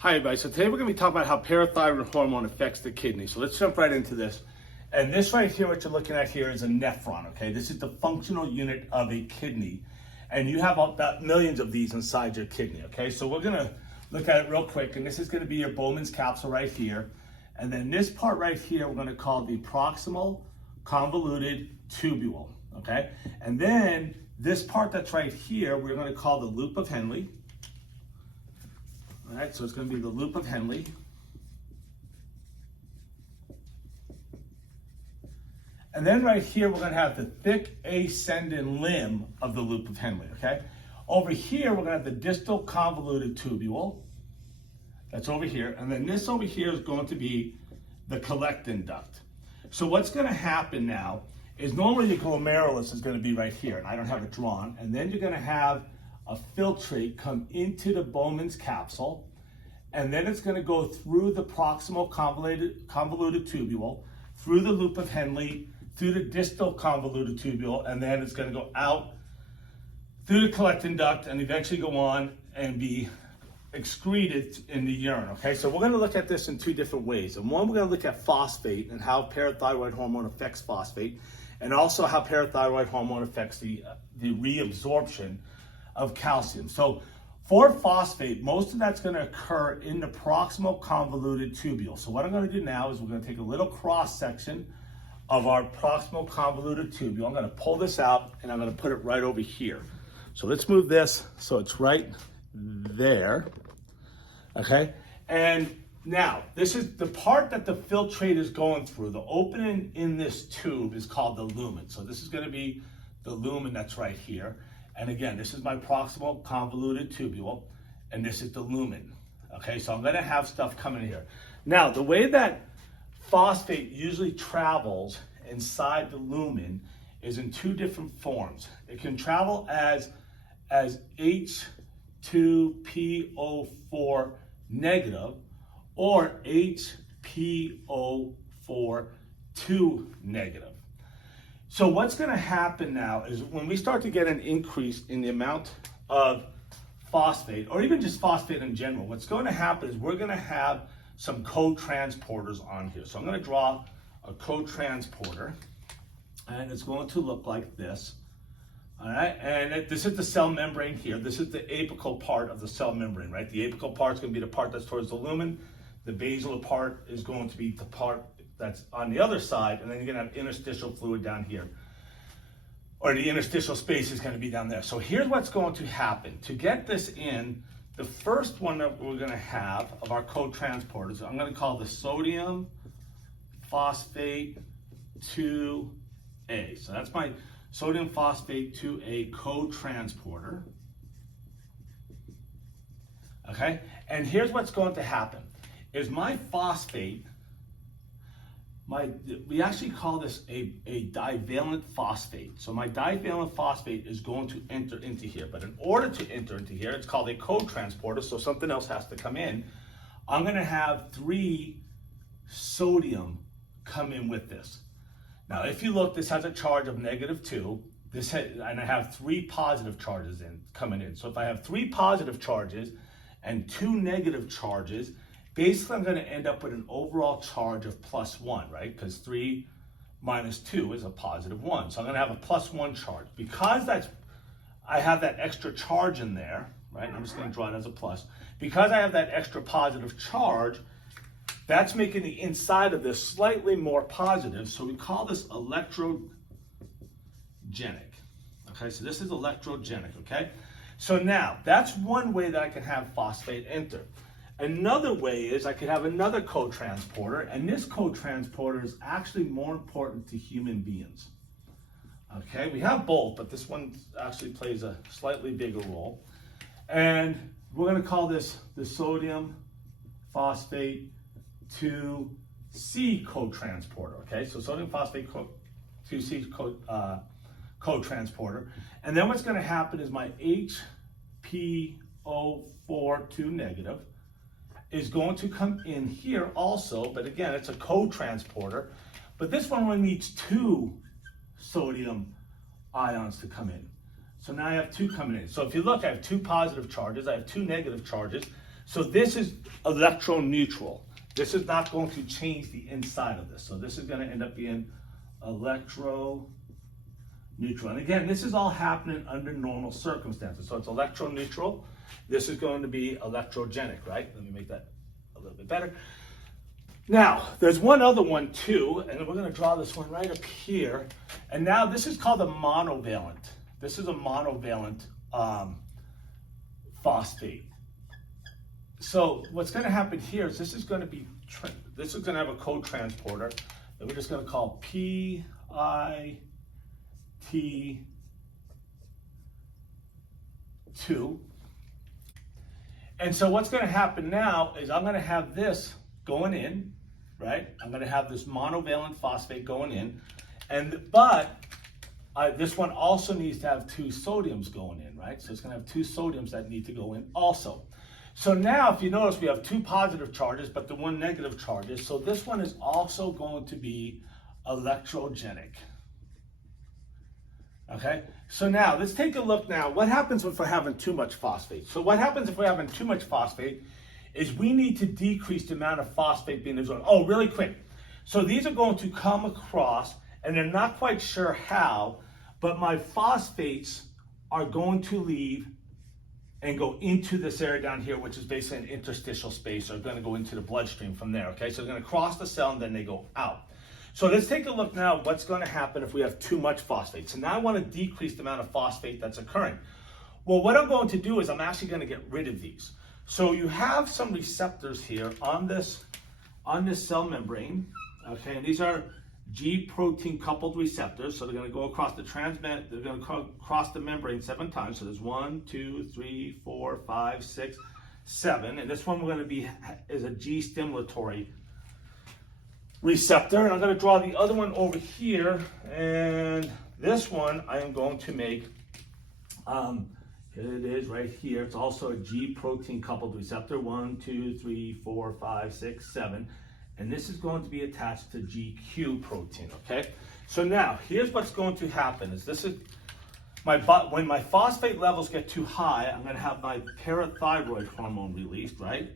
Hi everybody, so today we're going to be talking about how parathyroid hormone affects the kidney. So let's jump right into this. And this right here, what you're looking at here is a nephron, okay? This is the functional unit of a kidney. And you have about millions of these inside your kidney, okay? So we're going to look at it real quick, and this is going to be your Bowman's capsule right here. And then this part right here, we're going to call the proximal convoluted tubule, okay? And then this part that's right here, we're going to call the loop of Henle. All right, so it's going to be the loop of Henle. And then right here, we're going to have the thick ascending limb of the loop of Henle, okay? Over here, we're going to have the distal convoluted tubule. That's over here. And then this over here is going to be the collecting duct. So what's going to happen now is normally the glomerulus is going to be right here, and I don't have it drawn. And then you're going to have a filtrate come into the Bowman's capsule, and then it's going to go through the proximal convoluted tubule, through the loop of Henle, through the distal convoluted tubule, and then it's going to go out through the collecting duct and eventually go on and be excreted in the urine, okay? So we're going to look at this in two different ways. And one, we're going to look at phosphate and how parathyroid hormone affects phosphate, and also how parathyroid hormone affects the reabsorption of calcium. So for phosphate, most of that's going to occur in the proximal convoluted tubule. So what I'm going to do now is we're going to take a little cross section of our proximal convoluted tubule. I'm going to pull this out and I'm going to put it right over here. So let's move this so it's right there, okay? And now, this is the part that the filtrate is going through. The opening in this tube is called the lumen. So this is going to be the lumen that's right here. And again, this is my proximal convoluted tubule, and this is the lumen. Okay, so I'm going to have stuff coming in here. Now, the way that phosphate usually travels inside the lumen is in two different forms. It can travel as H2PO4 negative, or HPO4 2 negative. So what's going to happen now is when we start to get an increase in the amount of phosphate, or even just phosphate in general, what's going to happen is we're going to have some co-transporters on here. So I'm going to draw a co-transporter, and it's going to look like this. All right, and this is the cell membrane here. This is the apical part of the cell membrane, right? The apical part is going to be the part that's towards the lumen. The basal part is going to be the part that's on the other side, and then you're going to have interstitial fluid down here. Or the interstitial space is going to be down there. So here's what's going to happen. To get this in, the first one that we're going to have of our co-transporters, I'm going to call the sodium phosphate 2A. So that's my sodium phosphate 2A co-transporter. Okay, and here's what's going to happen. Is my phosphate, we actually call this a divalent phosphate. So my divalent phosphate is going to enter into here. But in order to enter into here, it's called a co-transporter, so something else has to come in. I'm going to have 3 sodium come in with this. Now, if you look, this has a charge of -2. And I have 3 positive charges coming in. So if I have 3 positive charges and 2 negative charges, basically, I'm going to end up with an overall charge of +1, right? Because 3 minus 2 is a +1. So I'm going to have a +1 charge. Because I have that extra charge in there, right? And I'm just going to draw it as a plus. Because I have that extra positive charge, that's making the inside of this slightly more positive. So we call this electrogenic. Okay, so this is electrogenic, okay? So now, that's one way that I can have phosphate enter. Another way is I could have another co-transporter, and this co-transporter is actually more important to human beings. Okay, we have both, but this one actually plays a slightly bigger role. And we're going to call this the sodium phosphate 2C co-transporter. Okay, so sodium phosphate 2C co-transporter. And then what's going to happen is my HPO4 2 negative is going to come in here also, but again, it's a co-transporter. But this one only needs 2 sodium ions to come in. So now I have 2 coming in. So if you look, I have 2 positive charges, I have 2 negative charges. So this is electroneutral. This is not going to change the inside of this. So this is going to end up being electroneutral. And again, this is all happening under normal circumstances. So it's electroneutral. This is going to be electrogenic, right? Let me make that a little bit better. Now, there's one other one too, and we're going to draw this one right up here. And now this is called a monovalent. This is a monovalent phosphate. So what's going to happen here is this is going to have a co-transporter that we're just going to call PIT2. And so what's going to happen now is I'm going to have this going in, right? I'm going to have this monovalent phosphate going in, but this one also needs to have 2 sodiums going in, right? So it's going to have 2 sodiums that need to go in also. So now, if you notice, we have 2 positive charges, but the 1 negative charges. So this one is also going to be electrogenic. Okay, so now let's take a look now. What happens if we're having too much phosphate? So what happens if we're having too much phosphate is we need to decrease the amount of phosphate being absorbed. Oh, really quick. So these are going to come across, and they're not quite sure how, but my phosphates are going to leave and go into this area down here, which is basically an interstitial space, or going to go into the bloodstream from there, okay? So they're going to cross the cell and then they go out. So let's take a look now what's going to happen if we have too much phosphate. So now I want to decrease the amount of phosphate that's occurring. Well, what I'm going to do is I'm actually going to get rid of these. So you have some receptors here on this cell membrane, okay? And these are G protein coupled receptors. So they're going to go across the they're going to cross the membrane 7 times. So there's 1, 2, 3, 4, 5, 6, 7. And this one we're going to is a G stimulatory receptor. And I'm going to draw the other one over here. And this one I am going to make, here it is right here. It's also a G protein coupled receptor. 1, 2, 3, 4, 5, 6, 7. And this is going to be attached to GQ protein, okay? So now, here's what's going to happen is when my phosphate levels get too high, I'm gonna have my parathyroid hormone released, right?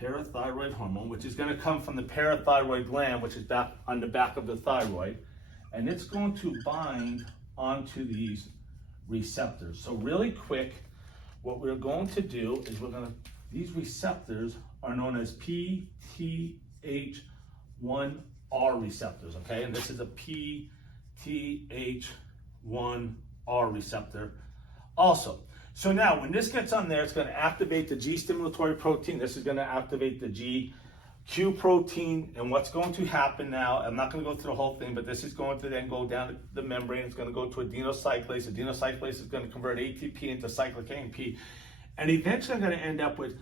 Parathyroid hormone, which is gonna come from the parathyroid gland, which is back on the back of the thyroid. And it's going to bind onto these receptors. So really quick, what we're going to do is these receptors are known as PTH1R receptors, okay? And this is a PTH1R receptor also. So now when this gets on there, it's going to activate the G stimulatory protein. This is going to activate the GQ protein. And what's going to happen now, I'm not going to go through the whole thing, but this is going to then go down the membrane. It's going to go to adenocyclase. Adenocyclase is going to convert ATP into cyclic AMP. And eventually I'm going to end up with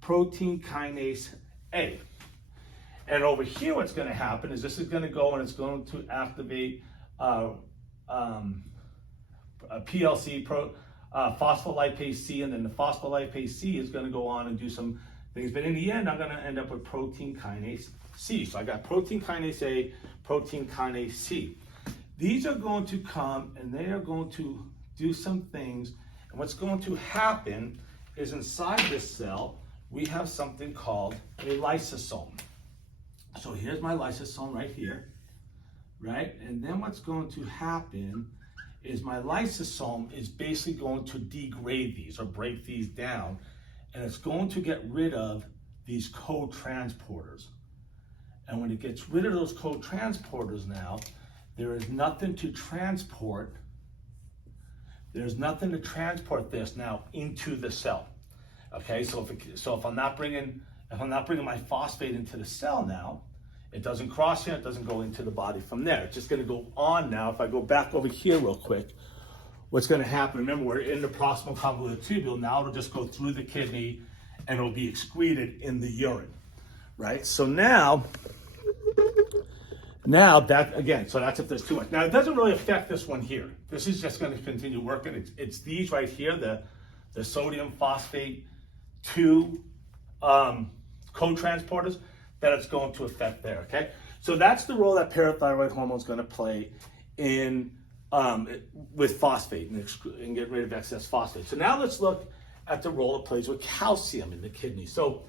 protein kinase A. And over here, what's going to happen is this is going to go and it's going to activate a PLC, phospholipase C, and then the phospholipase C is going to go on and do some things. But in the end, I'm going to end up with protein kinase C. So I got protein kinase A, protein kinase C. These are going to come and they are going to do some things. And what's going to happen is inside this cell, we have something called a lysosome. So here's my lysosome right here, right? And then what's going to happen is my lysosome is basically going to degrade these or break these down, and it's going to get rid of these co-transporters. And when it gets rid of those co-transporters now, there is nothing to transport. There's nothing to transport this now into the cell. Okay, so if I'm not bringing my phosphate into the cell now, it doesn't cross here, it doesn't go into the body from there. It's just going to go on now. If I go back over here real quick, what's going to happen, remember we're in the proximal convoluted tubule, now it'll just go through the kidney and it'll be excreted in the urine, right? So now that, again, so that's if there's too much. Now it doesn't really affect this one here. This is just going to continue working. It's these right here, the sodium phosphate 2 co-transporters that it's going to affect there, okay? So that's the role that parathyroid hormone is going to play in with phosphate and get rid of excess phosphate. So now let's look at the role it plays with calcium in the kidney. So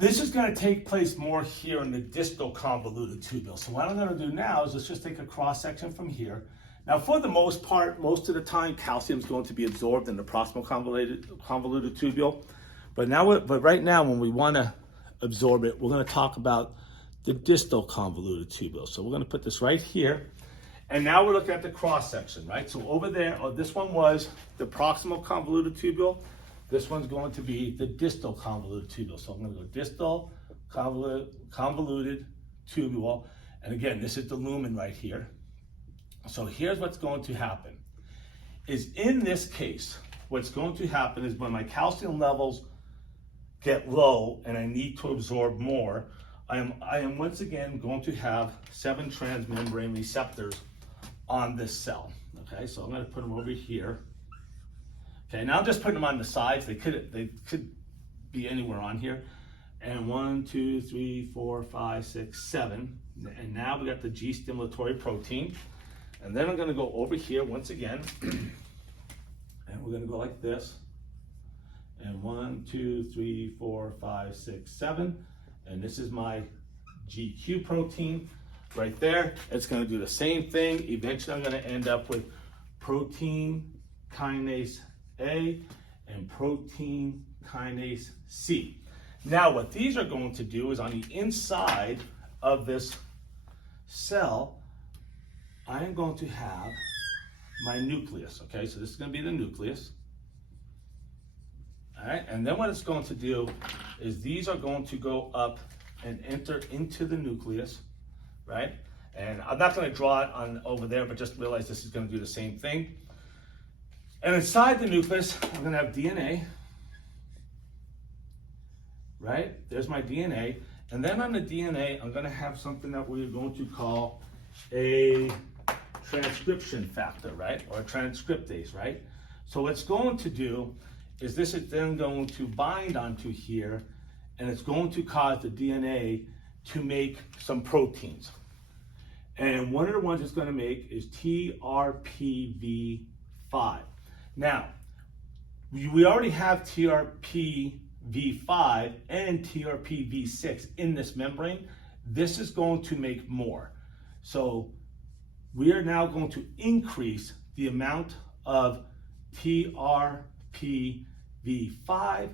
This is going to take place more here in the distal convoluted tubule. So what I'm going to do now is let's just take a cross section from here. Now, for the most part, most of the time, calcium is going to be absorbed in the proximal convoluted tubule. But right now, when we want to absorb it, we're going to talk about the distal convoluted tubule. So we're going to put this right here. And now we're looking at the cross section, right? So over there, this one was the proximal convoluted tubule. This one's going to be the distal convoluted tubule. So I'm going to go distal convoluted tubule. And again, this is the lumen right here. So here's what's going to happen. Is in this case, what's going to happen is when my calcium levels get low and I need to absorb more, I am once again going to have 7 transmembrane receptors on this cell. Okay, so I'm going to put them over here. Okay, now I'm just putting them on the sides. They could be anywhere on here. And 1, 2, 3, 4, 5, 6, 7. And now we got the G stimulatory protein. And then I'm going to go over here once again. And we're going to go like this. And 1, 2, 3, 4, 5, 6, 7. And this is my GQ protein right there. It's going to do the same thing. Eventually I'm going to end up with protein kinase A and protein kinase C. Now what these are going to do is on the inside of this cell, I am going to have my nucleus. Okay, so this is going to be the nucleus. All right, and then what it's going to do is these are going to go up and enter into the nucleus, right? And I'm not going to draw it on over there, but just realize this is going to do the same thing. And inside the nucleus, I'm going to have DNA, right? There's my DNA. And then on the DNA, I'm going to have something that we're going to call a transcription factor, right? Or a transcriptase, right? So what's going to do is this is then going to bind onto here, and it's going to cause the DNA to make some proteins. And one of the ones it's going to make is TRPV5. Now, we already have TRPV5 and TRPV6 in this membrane. This is going to make more. So we are now going to increase the amount of TRPV5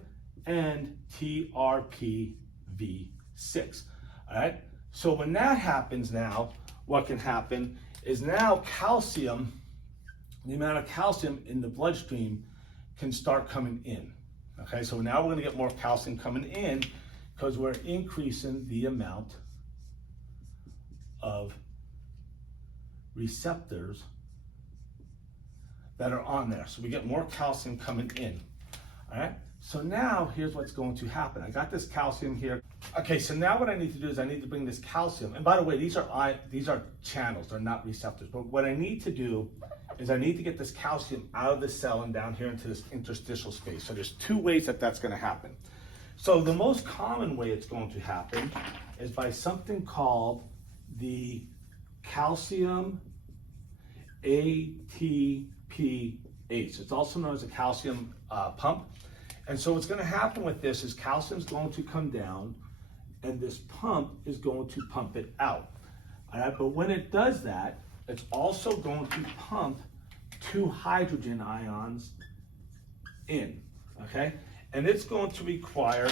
and TRPV6. All right. So when that happens now, what can happen is now calcium, the amount of calcium in the bloodstream can start coming in. Okay. So now we're going to get more calcium coming in because we're increasing the amount of receptors that are on there. So we get more calcium coming in. All right. So now here's what's going to happen. I got this calcium here. Okay, so now what I need to do is I need to bring this calcium. And by the way, these are channels, they're not receptors. But what I need to do is I need to get this calcium out of the cell and down here into this interstitial space. So there's 2 ways that that's going to happen. So the most common way it's going to happen is by something called the calcium ATPase. It's also known as a calcium pump. And so what's going to happen with this is calcium is going to come down and this pump is going to pump it out. All right, but when it does that, it's also going to pump 2 hydrogen ions in, okay? And it's going to require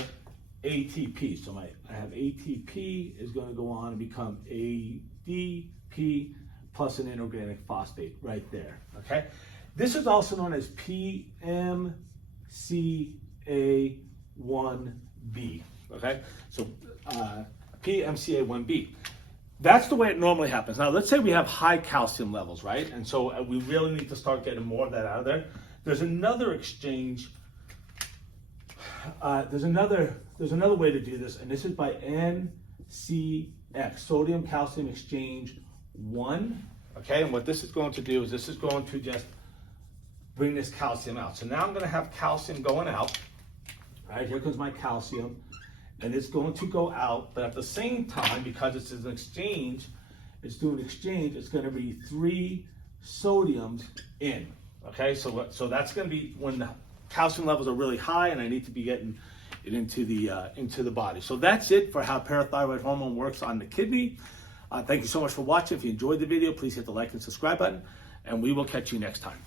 ATP. So I have ATP is going to go on and become ADP plus an inorganic phosphate right there, okay? This is also known as PMCA1B, okay? So PMCA1B. That's the way it normally happens. Now, let's say we have high calcium levels, right? And so we really need to start getting more of that out of there. There's another exchange. There's another way to do this, and this is by NCX, sodium calcium exchange 1. Okay, and what this is going to do is this is going to just bring this calcium out. So now I'm going to have calcium going out. All right, here comes my calcium, and it's going to go out, but at the same time, because it's an exchange, it's doing exchange, it's going to be 3 sodiums in. Okay, so that's going to be when the calcium levels are really high and I need to be getting it into the body. So that's it for how parathyroid hormone works on the kidney. Thank you so much for watching. If you enjoyed the video, please hit the like and subscribe button, and we will catch you next time.